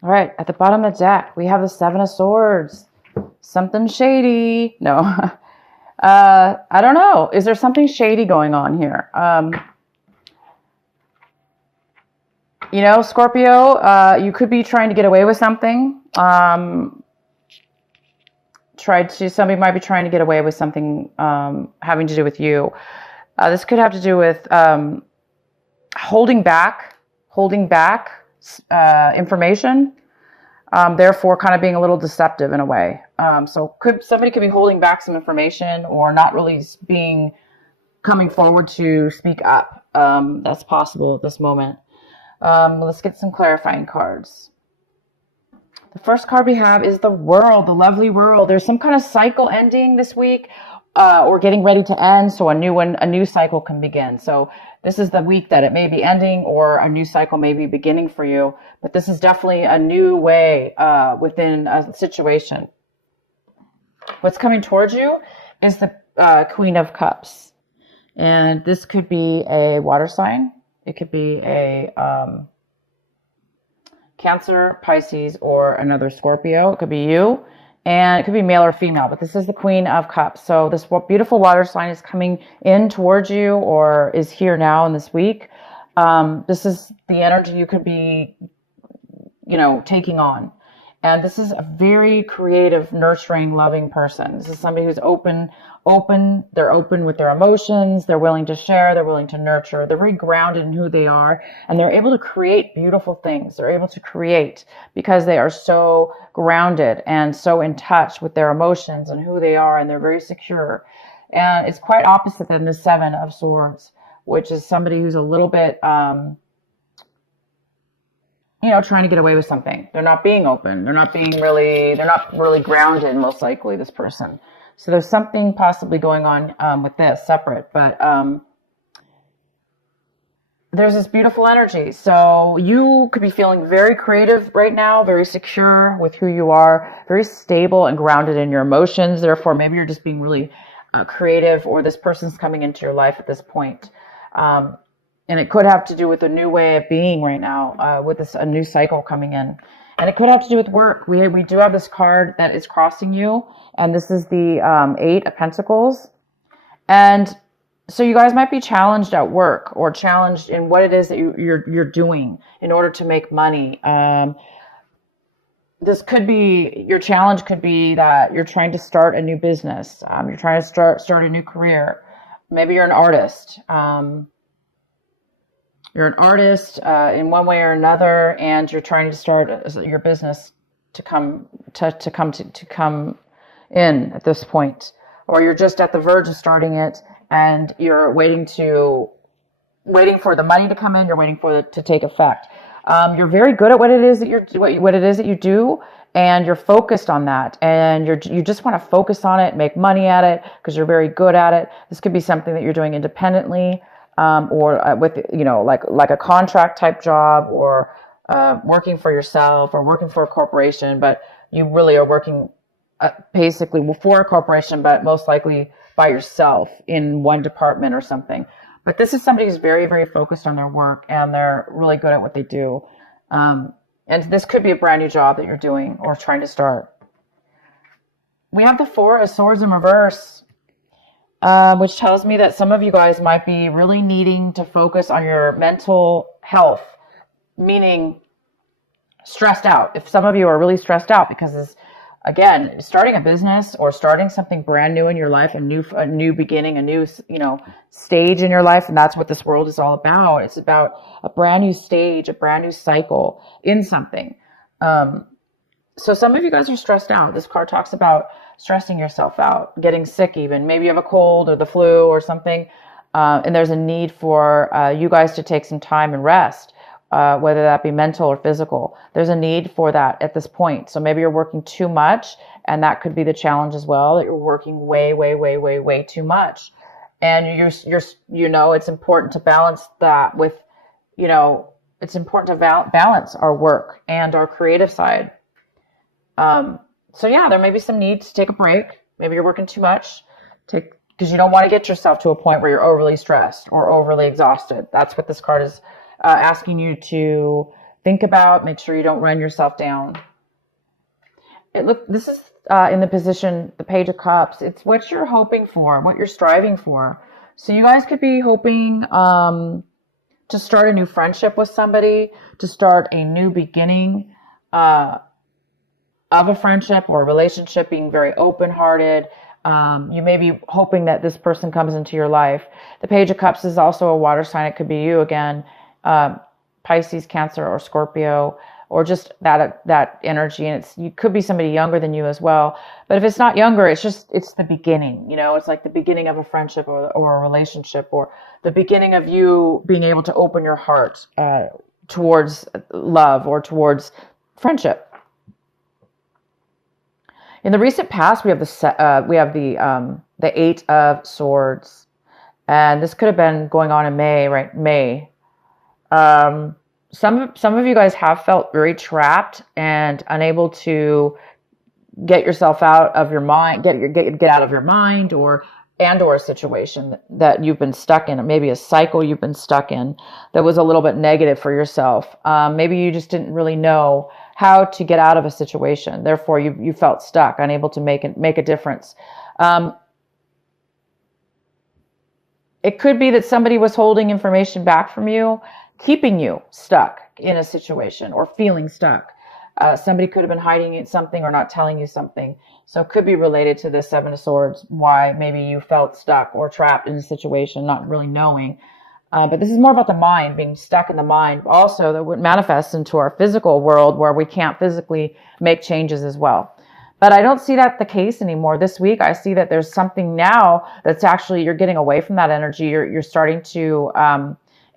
All right, at the bottom of the deck, we have the Seven of Swords. Something shady. No. I don't know. Is there something shady going on here? Scorpio, you could be trying to get away with something. Somebody might be trying to get away with something having to do with you. This could have to do with holding back information. Therefore, kind of being a little deceptive in a way. Somebody could be holding back some information or not really coming forward to speak up. That's possible at this moment. Let's get some clarifying cards. The first card we have is the World, the lovely World. There's some kind of cycle ending this week, or getting ready to end, so a new cycle can begin. So this is the week that it may be ending, or a new cycle may be beginning for you. But this is definitely a new way within a situation. What's coming towards you is the Queen of Cups, and this could be a water sign. It could be a Cancer, Pisces, or another Scorpio. It could be you, and it could be male or female, but this is the Queen of Cups. So this beautiful water sign is coming in towards you, or is here now in this week. This is the energy you could be, taking on. And this is a very creative, nurturing, loving person. This is somebody who's open. They're open with their emotions. They're willing to share. They're willing to nurture. They're very grounded in who they are. And they're able to create beautiful things. They're able to create because they are so grounded and so in touch with their emotions and who they are. And they're very secure. And it's quite opposite than the Seven of Swords, which is somebody who's a little bit, trying to get away with something. They're not being open. They're not really grounded, most likely, this person. So there's something possibly going on with this separate, but there's this beautiful energy. So you could be feeling very creative right now, very secure with who you are, very stable and grounded in your emotions. Therefore, maybe you're just being really creative, or this person's coming into your life at this point. And it could have to do with a new way of being right now, with a new cycle coming in. And it could have to do with work. We do have this card that is crossing you, and this is the Eight of Pentacles. And so you guys might be challenged at work, or challenged in what it is that you're doing in order to make money. Your challenge could be that you're trying to start a new business. You're trying to start a new career. Maybe you're an artist. You're an artist in one way or another, and you're trying to start your business to come in at this point, or you're just at the verge of starting it, and you're waiting for the money to come in. You're waiting for it to take effect. You're very good at what it is that you do, and you're focused on that, and you just want to focus on it, make money at it because you're very good at it. This could be something that you're doing independently. Or with, like a contract type job, or working for yourself, or working for a corporation, but you really are working basically for a corporation, but most likely by yourself in one department or something. But this is somebody who's very, very focused on their work, and they're really good at what they do. And this could be a brand new job that you're doing or trying to start. We have the Four of Swords in reverse. Which tells me that some of you guys might be really needing to focus on your mental health, meaning stressed out. If some of you are really stressed out because, again, starting a business or starting something brand new in your life, a new beginning, a new, stage in your life, and that's what this world is all about. It's about a brand new stage, a brand new cycle in something. So some of you guys are stressed out. This card talks about stressing yourself out, getting sick even. Maybe you have a cold or the flu or something, and there's a need for you guys to take some time and rest, whether that be mental or physical. There's a need for that at this point. So maybe you're working too much, and that could be the challenge as well, that you're working way, way, way, way, way too much. And it's important to balance that with, it's important to balance our work and our creative side. So yeah, there may be some need to take a break. Maybe you're working too much, because you don't want to get yourself to a point where you're overly stressed or overly exhausted. That's what this card is asking you to think about. Make sure you don't run yourself down. This is in the position, the Page of Cups. It's what you're hoping for, what you're striving for. So you guys could be hoping to start a new friendship with somebody, to start a new beginning of a friendship or a relationship, being very open-hearted. You may be hoping that this person comes into your life. The Page of Cups is also a water sign. It could be you again, Pisces, Cancer, or Scorpio, or just that energy. And you could be somebody younger than you as well. But if it's not younger, it's the beginning. It's like the beginning of a friendship or a relationship, or the beginning of you being able to open your heart towards love or towards friendship. In the recent past, we have the Eight of Swords, and this could have been going on in May, right? May. Some of you guys have felt very trapped and unable to get yourself out of your mind, get out of your mind, or a situation that you've been stuck in, or maybe a cycle you've been stuck in that was a little bit negative for yourself. Maybe you just didn't really know how to get out of a situation. Therefore, you felt stuck, unable to make a difference. It could be that somebody was holding information back from you, keeping you stuck in a situation or feeling stuck. Somebody could have been hiding something or not telling you something. So it could be related to the Seven of Swords, why maybe you felt stuck or trapped in a situation, not really knowing. But this is more about the mind, being stuck in the mind. Also, that would manifest into our physical world where we can't physically make changes as well. But I don't see that the case anymore. This week, I see that there's something now that's actually, you're getting away from that energy. You're starting to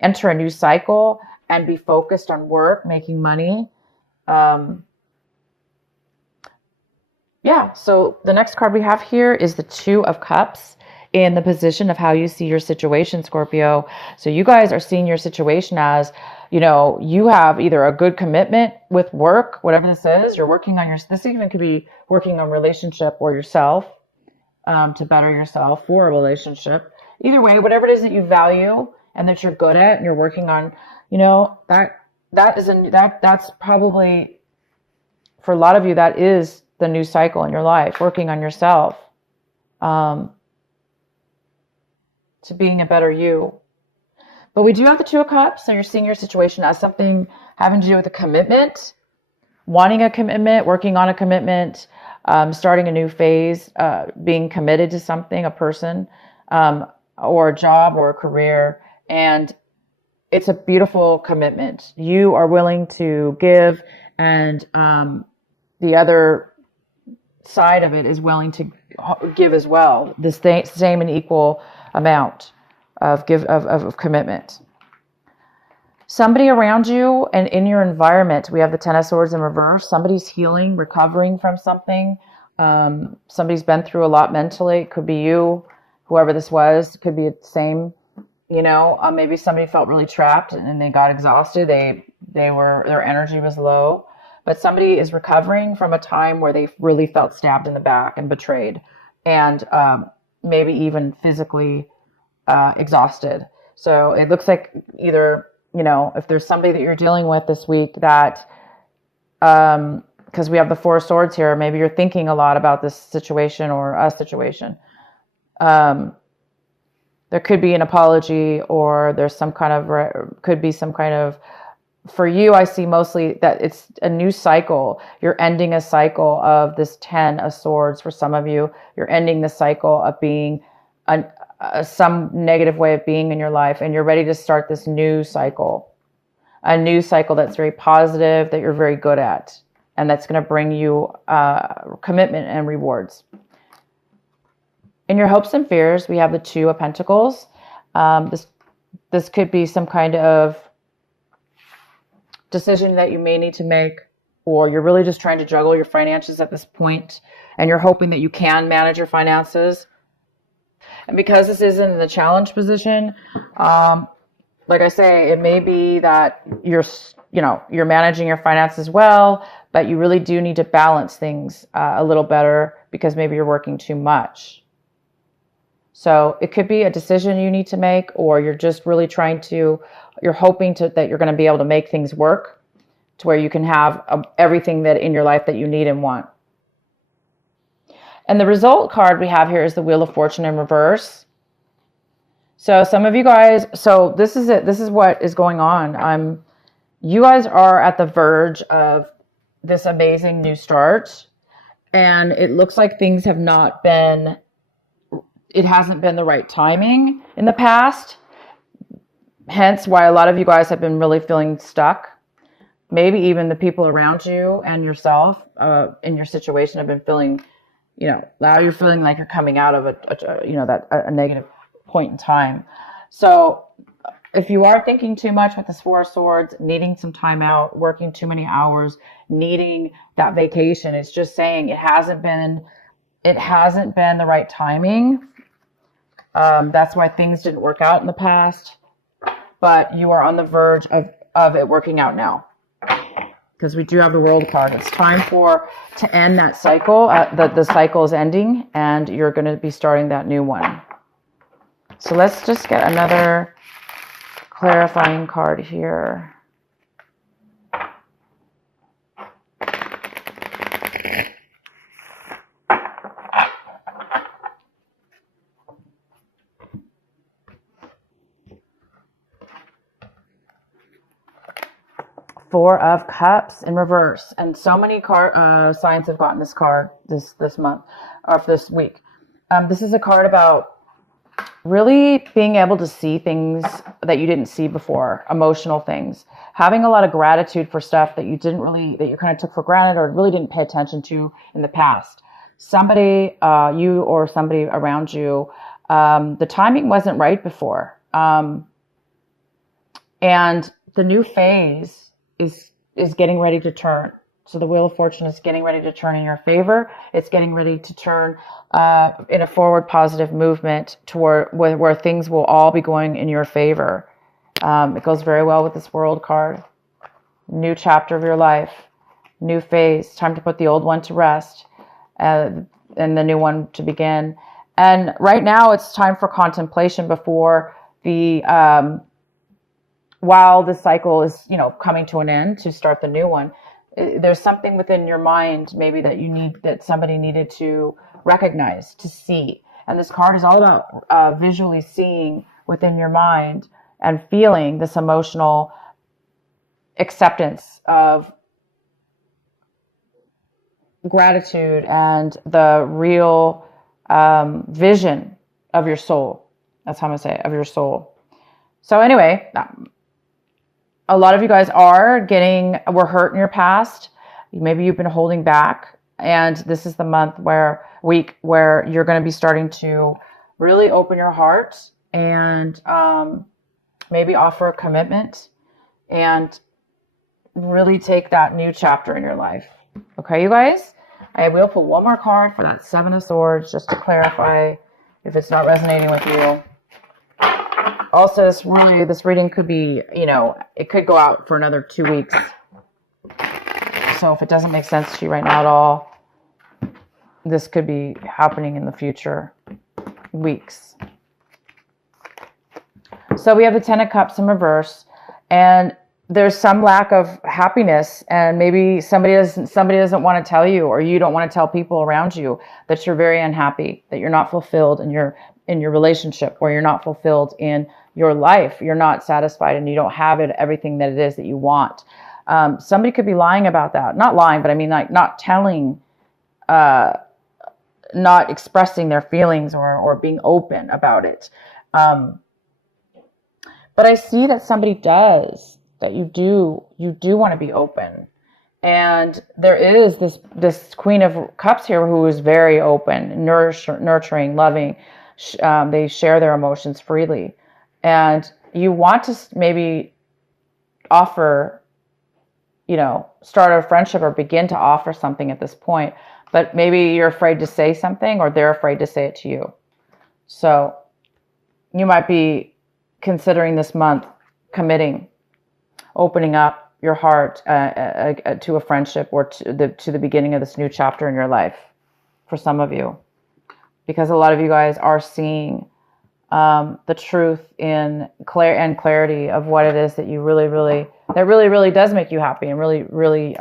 enter a new cycle and be focused on work, making money. So the next card we have here is the Two of Cups in the position of how you see your situation, Scorpio. So you guys are seeing your situation as, you have either a good commitment with work, whatever this is, you're working on this even could be working on relationship or yourself, to better yourself for a relationship. Either way, whatever it is that you value and that you're good at and you're working on, that's probably, for a lot of you, that is the new cycle in your life, working on yourself, to being a better you. But we do have the Two of Cups, so you're seeing your situation as something having to do with a commitment, wanting a commitment, working on a commitment, starting a new phase, being committed to something, a person, or a job or a career. And it's a beautiful commitment. You are willing to give, and the other side of it is willing to give as well. The same and equal amount of commitment. Somebody around you and in your environment, we have the Ten of Swords in reverse. Somebody's healing, recovering from something. Somebody's been through a lot mentally. It could be you, whoever this was. It could be the same. Maybe somebody felt really trapped and they got exhausted. Their energy was low. But somebody is recovering from a time where they really felt stabbed in the back and betrayed, and maybe even physically exhausted. So it looks like either, if there's somebody that you're dealing with this week that, because we have the Four of Swords here, maybe you're thinking a lot about this situation or a situation. There could be an apology, or there's could be some kind of, for you, I see mostly that it's a new cycle. You're ending a cycle of this Ten of Swords. For some of you, you're ending the cycle of being some negative way of being in your life, and you're ready to start this new cycle. A new cycle that's very positive, that you're very good at, and that's going to bring you commitment and rewards. In your hopes and fears, we have the Two of Pentacles. This could be some kind of decision that you may need to make, or you're really just trying to juggle your finances at this point, and you're hoping that you can manage your finances. And because this is in the challenge position, like I say, it may be that you're managing your finances well, but you really do need to balance things a little better, because maybe you're working too much. So it could be a decision you need to make, or you're just really you're hoping that you're going to be able to make things work. to where you can have everything that in your life that you need and want. And the result card we have here is the Wheel of Fortune in reverse. So some of you guys, so this is it. This is what is going on. You guys are at the verge of this amazing new start. And it looks like things have not been, it hasn't been the right timing in the past. Hence why a lot of you guys have been really feeling stuck. Maybe even the people around you and yourself in your situation have been feeling, now you're feeling like you're coming out of a negative point in time. So if you are thinking too much with this Four of Swords, needing some time out, working too many hours, needing that vacation, it's just saying it hasn't been the right timing. That's why things didn't work out in the past, but you are on the verge of it working out now. Because we do have the World card. It's time to end that cycle. The cycle is ending, and you're going to be starting that new one. So let's just get another clarifying card here. Four of Cups in reverse, and so many signs have gotten this card this month or this week. This is a card about really being able to see things that you didn't see before, emotional things, having a lot of gratitude for stuff that you kind of took for granted or really didn't pay attention to in the past. Somebody, you or somebody around you, the timing wasn't right before, and the new phase is getting ready to turn. So the Wheel of Fortune is getting ready to turn in your favor. It's getting ready to turn in a forward positive movement toward where things will all be going in your favor. It goes very well with this World card. New chapter of your life, new phase. Time to put the old one to rest and the new one to begin. And right now it's time for contemplation before while the cycle is, coming to an end to start the new one. There's something within your mind maybe that somebody needed to recognize, to see. And this card is all about visually seeing within your mind and feeling this emotional acceptance of gratitude and the real vision of your soul. That's how I'm going to say it, of your soul. So anyway, a lot of you guys were hurt in your past. Maybe you've been holding back. And this is the week where you're going to be starting to really open your heart and maybe offer a commitment and really take that new chapter in your life. Okay, you guys? I will put one more card for that Seven of Swords just to clarify if it's not resonating with you. Also, this reading could be, it could go out for another 2 weeks. So if it doesn't make sense to you right now at all, this could be happening in the future weeks. So we have the Ten of Cups in reverse, and there's some lack of happiness, and maybe somebody doesn't want to tell you, or you don't want to tell people around you that you're very unhappy, that you're not fulfilled in your relationship, or you're not fulfilled in your life. You're not satisfied, and you don't have everything that it is that you want. Somebody could be lying about that. Not lying, but I mean like not telling, not expressing their feelings or being open about it. But I see that somebody does, that you do want to be open. And there is this Queen of Cups here who is very open, nurturing, loving. They share their emotions freely. And you want to maybe offer, start a friendship or begin to offer something at this point. But maybe you're afraid to say something, or they're afraid to say it to you. So you might be considering this month committing, opening up your heart to a friendship or to the beginning of this new chapter in your life for some of you. Because a lot of you guys are seeing the truth in clarity of what it is that you really does make you happy and really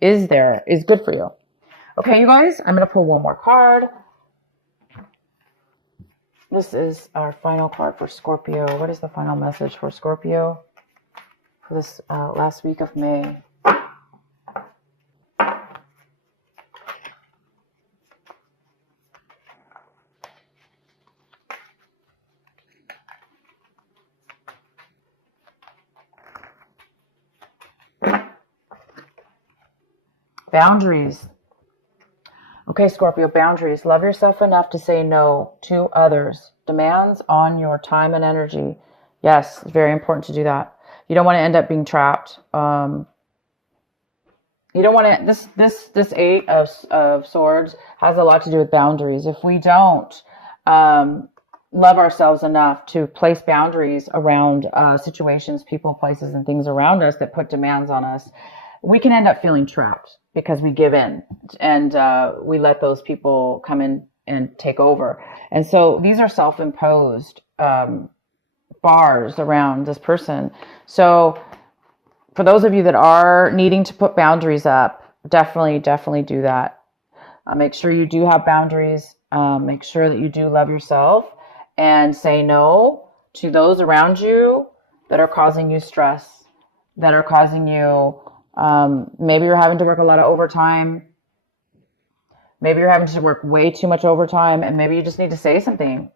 is good for you. Okay, you guys, I'm going to pull one more card. This is our final card for Scorpio. What is the final message for Scorpio for this last week of May? Boundaries. Okay, Scorpio, boundaries. Love yourself enough to say no to others. Demands on your time and energy. Yes, it's very important to do that. You don't want to end up being trapped. You don't want to. This Eight of Swords has a lot to do with boundaries. If we don't love ourselves enough to place boundaries around situations, people, places, and things around us that put demands on us, we can end up feeling trapped because we give in and we let those people come in and take over. And so these are self-imposed bars around this person. So for those of you that are needing to put boundaries up, definitely do that. Make sure you do have boundaries. Make sure that you do love yourself and say no to those around you that are causing you stress, that are causing you, maybe you're having to work a lot of overtime. Maybe you're having to work way too much overtime, and maybe you just need to say something.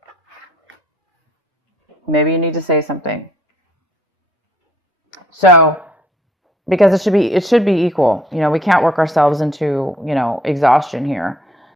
Maybe you need to say something. So, because it should be equal. You know, we can't work ourselves into, exhaustion here.